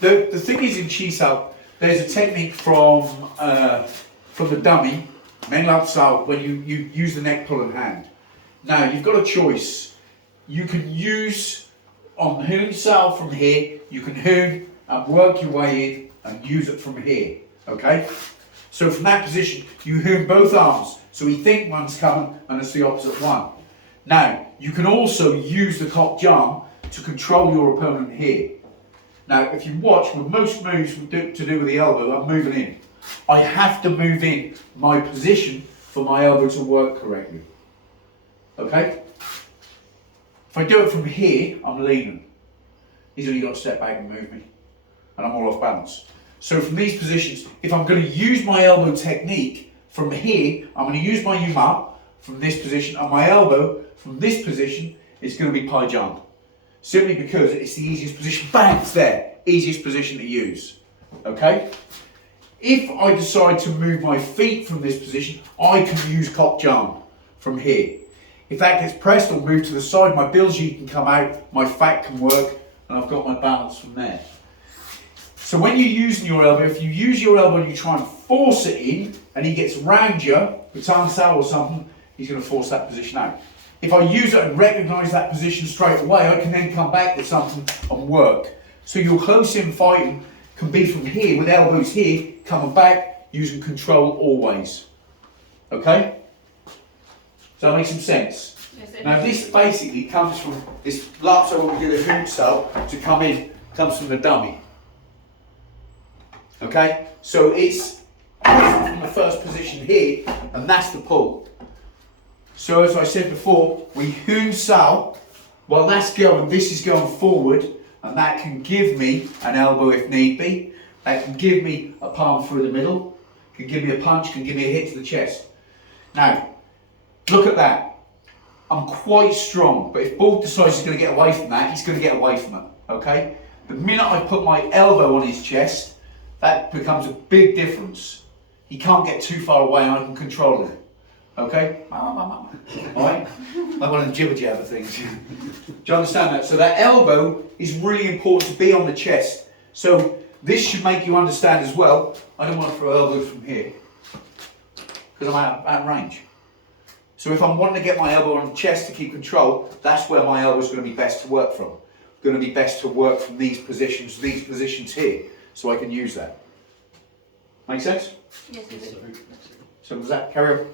The thing is in Chi-Sao, there's a technique from the dummy, Meng Lao Sao, when you use the neck pull and hand. Now, you've got a choice. You can use on Hoon Sao from here, you can Hoon and work your way in and use it from here, okay? So from that position, you Hoon both arms. So we think one's coming and it's the opposite one. Now, you can also use the Kok Jam to control your opponent here. Now, if you watch, with most moves to do with the elbow, I'm moving in. I have to move in my position for my elbow to work correctly. Okay? If I do it from here, I'm leaning. He's only got to step back and move me. And I'm all off balance. So from these positions, if I'm going to use my elbow technique, from here, I'm going to use my Yuma from this position, and my elbow from this position is going to be Pai Jump. Simply because it's the easiest position. Bang, it's there. Easiest position to use. Okay? If I decide to move my feet from this position, I can use Kok Jam from here. If that gets pressed or moved to the side, my bilji can come out, my fat can work, and I've got my balance from there. So when you're using your elbow, if you use your elbow and you try and force it in, and he gets round you, with Tan Sao or something, he's going to force that position out. If I use it and recognise that position straight away, I can then come back with something and work. So your close-in fighting can be from here, with elbows here, coming back, using control always. Okay? Does that make some sense? Yes, Now this basically comes from, this lapso when we do the hoop cell to come in, comes from the dummy. Okay? So it's from the first position here, and that's the pull. So as I said before, we Hoon Sao, while that's going, this is going forward, and that can give me an elbow if need be. That can give me a palm through the middle, can give me a punch, can give me a hit to the chest. Now, look at that. I'm quite strong, but if Bull decides he's going to get away from that, he's going to get away from it, okay? The minute I put my elbow on his chest, that becomes a big difference. He can't get too far away and I can control it. Okay? Alright? Like one of the jibber jabber things. Do you understand that? So that elbow is really important to be on the chest. So this should make you understand as well, I don't want to throw elbows from here. Because I'm out of range. So if I'm wanting to get my elbow on the chest to keep control, that's where my elbow is going to be best to work from. Going to be best to work from these positions here. So I can use that. Make sense? Yes, it is. So does that carry on?